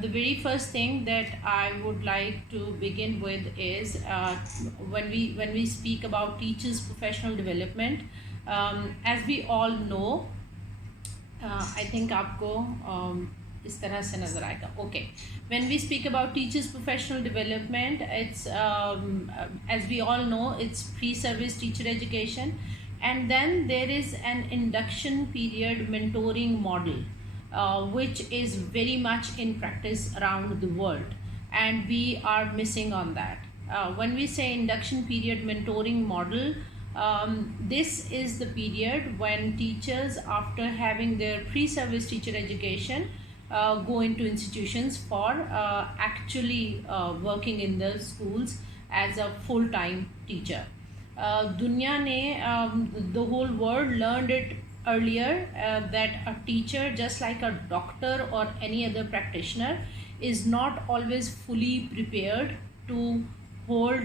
The very first thing that I would like to begin with is when we speak about teachers' professional development. As we all know, I think आपको इस तरह से नज़र आएगा. Okay, when we speak about teachers' professional development, it's as we all know, it's pre-service teacher education, and then there is an induction period mentoring model, which is very much in practice around the world, and we are missing on that. When we say induction period mentoring model, this is the period when teachers, after having their pre-service teacher education, go into institutions for actually working in the schools as a full-time teacher. Dunya ne, the whole world learned it earlier, that a teacher, just like a doctor or any other practitioner, is not always fully prepared to hold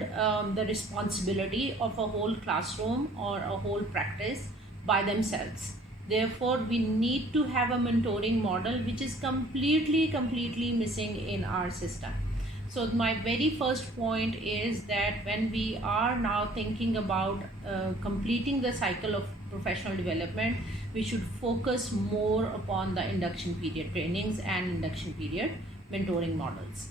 the responsibility of a whole classroom or a whole practice by themselves. Therefore, we need to have a mentoring model, which is completely missing in our system. So my very first point is that when we are now thinking about completing the cycle of professional development, we should focus more upon the induction period trainings and induction period mentoring models.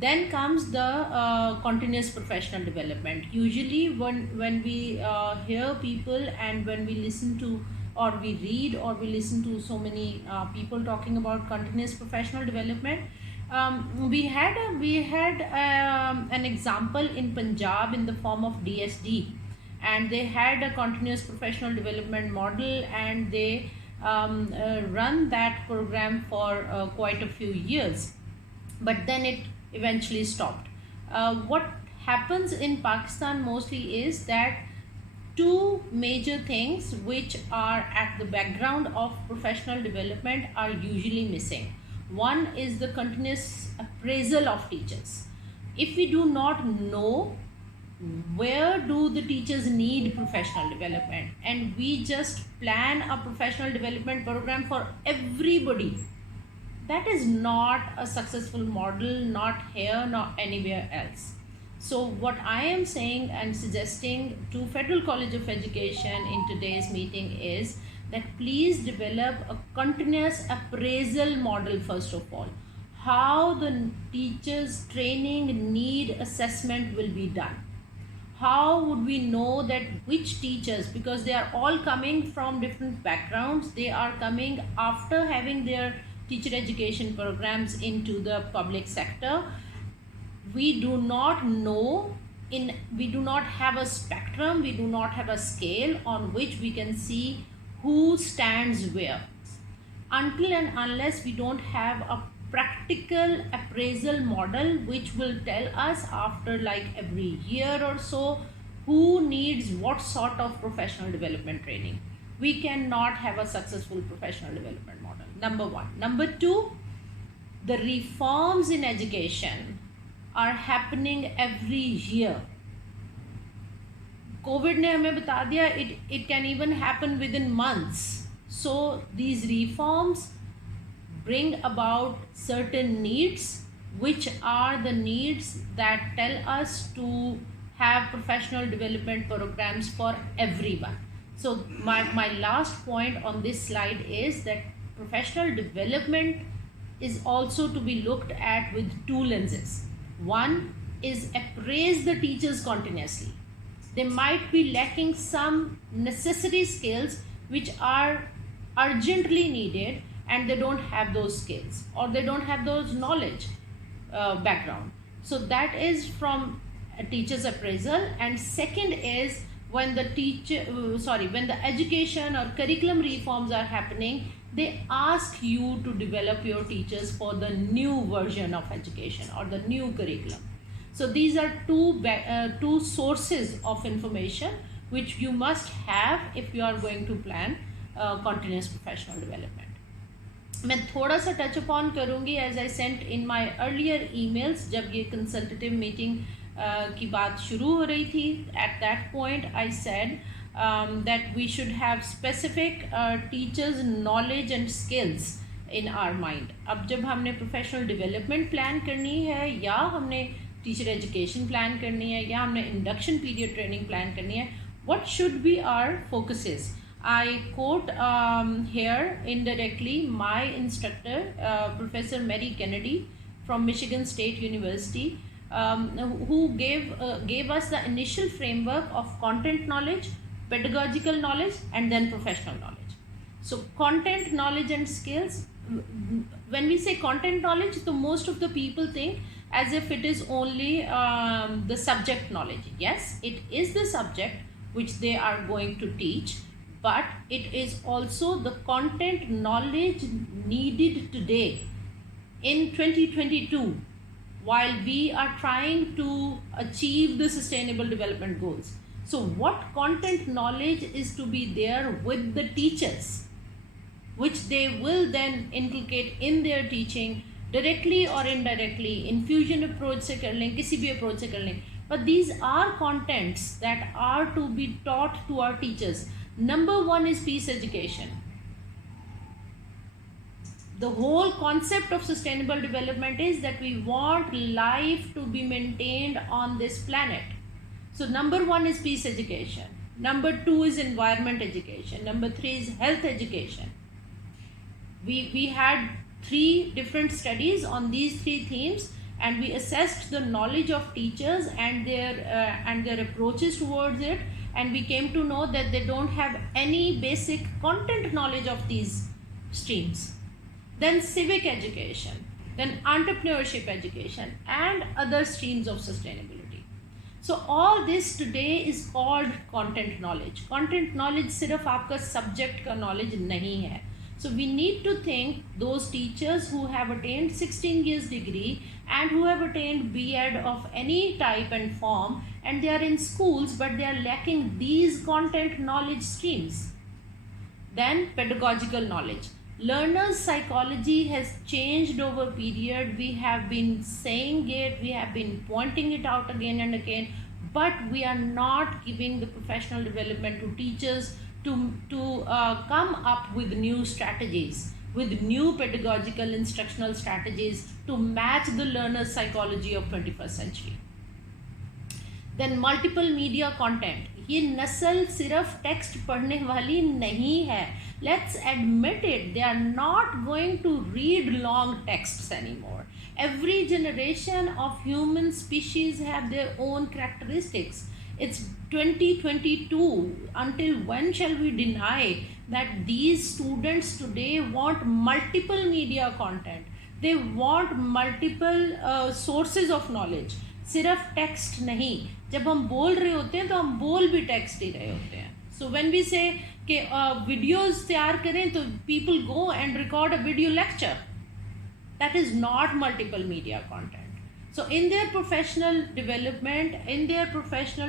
Then comes the continuous professional development. Usually when we hear people, and when we listen to, or we read, or we listen to so many people talking about continuous professional development, we had an example in Punjab in the form of DSD, and they had a continuous professional development model, and they run that program for quite a few years, but then it eventually stopped. What happens in Pakistan mostly is that two major things which are at the background of professional development are usually missing. One is the continuous appraisal of teachers. If we do not know where do the teachers need professional development, and we just plan a professional development program for everybody, that is not a successful model, not here, not anywhere else. So what I am saying and suggesting to Federal College of Education in today's meeting is that please develop a continuous appraisal model first of all. How the teachers' training need assessment will be done. How would we know that which teachers, because they are all coming from different backgrounds, they are coming after having their teacher education programs into the public sector. We do not know, we do not have a spectrum, we do not have a scale on which we can see who stands where. Until and unless we don't have a practical appraisal model which will tell us after like every year or so who needs what sort of professional development training, we cannot have a successful professional development model. Number one. Number two, the reforms in education are happening every year. COVID ने हमें बता दिया it can even happen within months. So these reforms bring about certain needs, which are the needs that tell us to have professional development programs for everyone. So my last point on this slide is that professional development is also to be looked at with two lenses. One is appraise the teachers continuously. They might be lacking some necessary skills which are urgently needed, and they don't have those skills, or they don't have those knowledge background. So that is from a teacher's appraisal. And second is when the when the education or curriculum reforms are happening, they ask you to develop your teachers for the new version of education or the new curriculum. So these are two sources of information which you must have if you are going to plan continuous professional development. मैं थोड़ा सा touch upon करूँगी as I sent in my earlier emails. जब ये consultative meeting की बात शुरू हो रही थी, at that point I said that we should have specific teachers' knowledge and skills in our mind. अब जब हमने प्रोफेशनल डेवलपमेंट प्लान करनी है, या हमने टीचर एजुकेशन प्लान करनी है, या हमने इंडक्शन पीरियड ट्रेनिंग प्लान करनी है, what should be our focuses? I quote here indirectly my instructor, Professor Mary Kennedy from Michigan State University, who gave us the initial framework of content knowledge, pedagogical knowledge, and then professional knowledge. So content knowledge and skills, when we say content knowledge, so most of the people think as if it is only the subject knowledge. Yes, it is the subject which they are going to teach, but it is also the content knowledge needed today in 2022 while we are trying to achieve the sustainable development goals. So what content knowledge is to be there with the teachers, which they will then inculcate in their teaching directly or indirectly, infusion approach से कर लें, किसी भी approach से कर लें, but these are contents that are to be taught to our teachers. Number one is peace education. The whole concept of sustainable development is that we want life to be maintained on this planet. So number one is peace education. Number two is environment education. Number three is health education. We had 3 different studies on these 3 themes, and we assessed the knowledge of teachers and their approaches towards it, and we came to know that they don't have any basic content knowledge of these streams. Then civic education, then entrepreneurship education, and other streams of sustainability. So all this today is called content knowledge. Content knowledge सिर्फ आपका subject का knowledge नहीं है. So we need to think those teachers who have attained 16 years degree and who have attained B.Ed of any type and form, and they are in schools but they are lacking these content knowledge streams. Then pedagogical knowledge. Learners' psychology has changed over period. We have been saying it, we have been pointing it out again and again, but we are not giving the professional development to teachers to come up with new strategies, with new pedagogical instructional strategies to match the learner's psychology of 21st century. Then multiple media content. ये नस्ल सिर्फ text पढ़ने वाली नहीं है. Let's admit it, they are not going to read long texts anymore. Every generation of human species have their own characteristics. It's 2022. Until when shall we deny that these students today want multiple media content? They want multiple sources of knowledge. सिर्फ text नहीं. जब हम बोल रहे होते हैं तो हम बोल भी टेक्स्ट ही रहे होते हैं. सो व्हेन वी से कि वीडियोस तैयार करें तो people go and record a video lecture. That is not multiple media content. So in their professional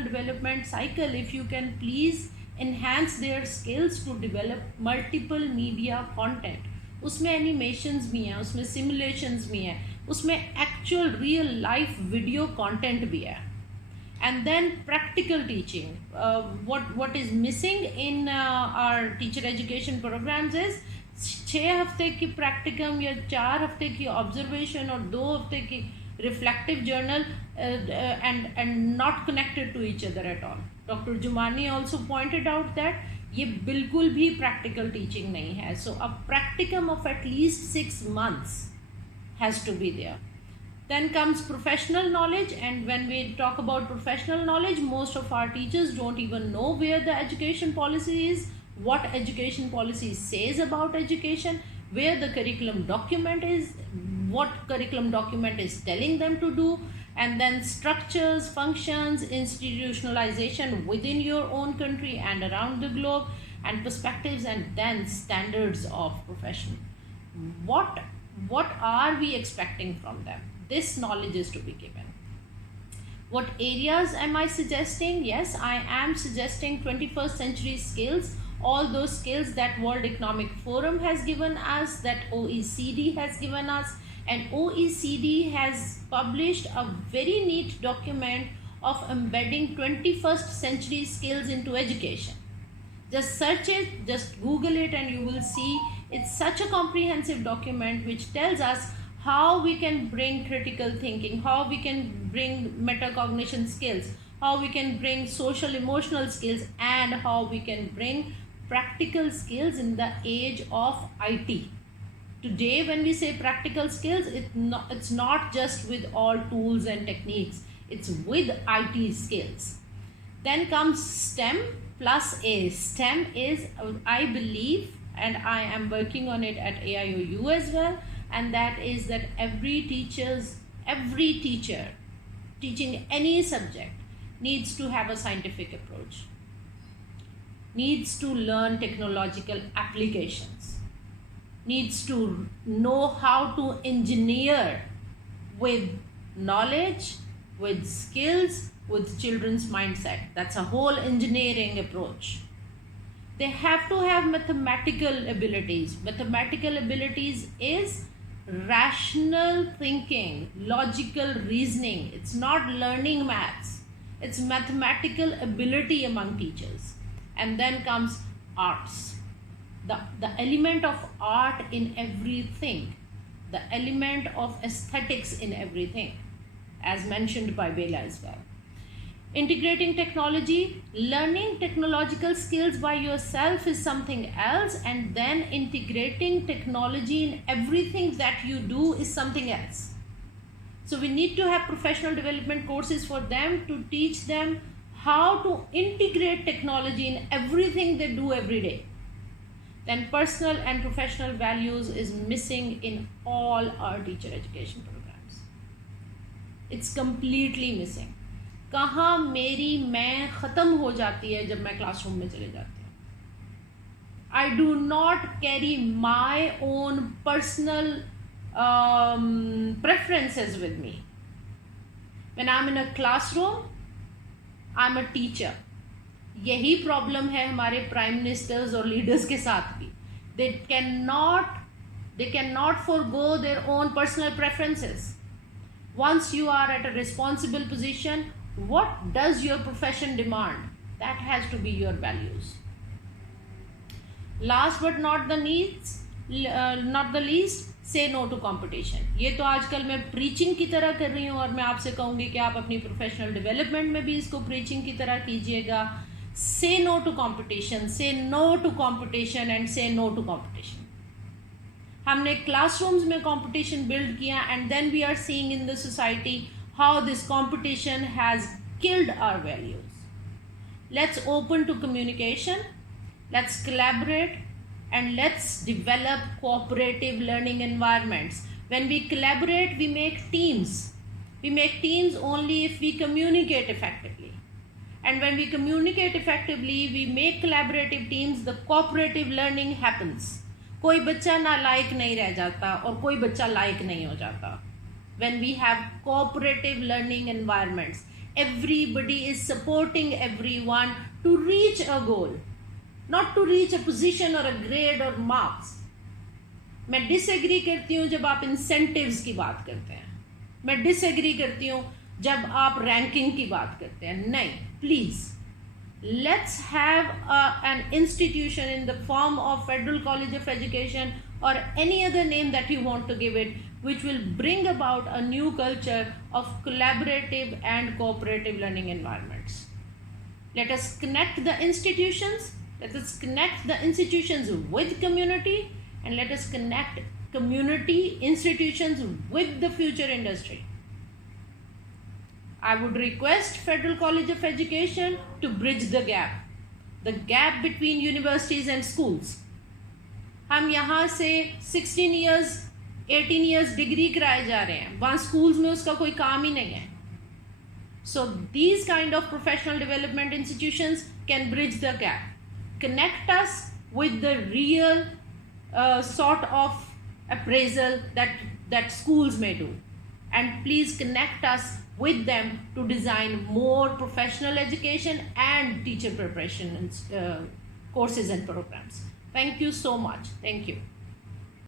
development cycle, if you can please enhance their skills to develop multiple media content, उसमें animations भी हैं, उसमें simulations भी हैं, उसमें actual real life video content भी है. And then practical teaching. What is missing in our teacher education programs is 6 हफ्ते की practicum या 4 हफ्ते की observation और 2 हफ्ते की reflective journal and not connected to each other at all. Dr. Jumani also pointed out that ये बिल्कुल भी practical teaching नहीं है. So a practicum of at least 6 months has to be there. Then comes professional knowledge, and when we talk about professional knowledge, most of our teachers don't even know where the education policy is, what education policy says about education, where the curriculum document is, what curriculum document is telling them to do, and then structures, functions, institutionalization within your own country and around the globe, and perspectives, and then standards of profession. What are we expecting from them? This knowledge is to be given. What areas am I suggesting? Yes, I am suggesting 21st century skills, all those skills that World Economic Forum has given us, that OECD has given us, and OECD has published a very neat document of embedding 21st century skills into education. Just search it, just Google it, and you will see It's such a comprehensive document which tells us how we can bring critical thinking, how we can bring metacognition skills, how we can bring social emotional skills, and how we can bring practical skills in the age of IT. Today, when we say practical skills, it's not just with all tools and techniques, it's with IT skills. Then comes STEM plus A. STEM is, I believe, and I am working on it at AIOU as well, and that is that every teacher teaching any subject needs to have a scientific approach, needs to learn technological applications, needs to know how to engineer with knowledge, with skills, with children's mindset. That's a whole engineering approach. They have to have mathematical abilities. Mathematical abilities is rational thinking, logical reasoning. It's not learning maths. It's mathematical ability among teachers. And then comes arts. The element of art in everything. The element of aesthetics in everything, as mentioned by Bela as well. Integrating technology, learning technological skills by yourself is something else, and then integrating technology in everything that you do is something else. So we need to have professional development courses for them to teach them how to integrate technology in everything they do every day. Then personal and professional values is missing in all our teacher education programs. It's completely missing. कहाँ मेरी मैं ख़त्म हो जाती है जब मैं classroom में चले जाती हूँ. I do not carry my own personal preferences with me. When I'm in a classroom, I'm a teacher. यही प्रॉब्लम है हमारे प्राइम मिनिस्टर्स और लीडर्स के साथ भी. They cannot forgo their own personal preferences. Once you are at a responsible position, what does your profession demand? That has to be your values. Last but not the least, say no to competition. ये तो आजकल मैं preaching की तरह कर रही हूँ और मैं आपसे कहूँगी कि आप अपनी professional development में भी इसको preaching की तरह कीजिएगा. Say no to competition, say no to competition and say no to competition. हमने classrooms में competition build किया, and then we are seeing in the society how this competition has killed our values. Let's open to communication, let's collaborate, and let's develop cooperative learning environments. When we collaborate, we make teams. We make teams only if we communicate effectively. And when we communicate effectively, we make collaborative teams, the cooperative learning happens. कोई बच्चा ना लायक नहीं रह जाता और कोई बच्चा लायक नहीं हो जाता. When we have cooperative learning environments, everybody is supporting everyone to reach a goal, not to reach a position or a grade or marks. मैं disagree करती हूँ जब आप incentives की बात करते हैं. मैं disagree करती हूँ जब आप ranking की बात करते हैं. नहीं, please. Let's have an institution in the form of Federal College of Education or any other name that you want to give it, which will bring about a new culture of collaborative and cooperative learning environments. Let us connect the institutions. Let us connect the institutions with community, and let us connect community institutions with the future industry. I would request Federal College of Education to bridge the gap between universities and schools. हम यहाँ से 16 years, 18 years degree कराए जा रहे हैं, वहाँ schools में उसका कोई काम ही नहीं है. So these kind of professional development institutions can bridge the gap, connect us with the real sort of appraisal that schools may do, and please connect us with them to design more professional education and teacher preparation courses and programs. Thank you so much. Thank you.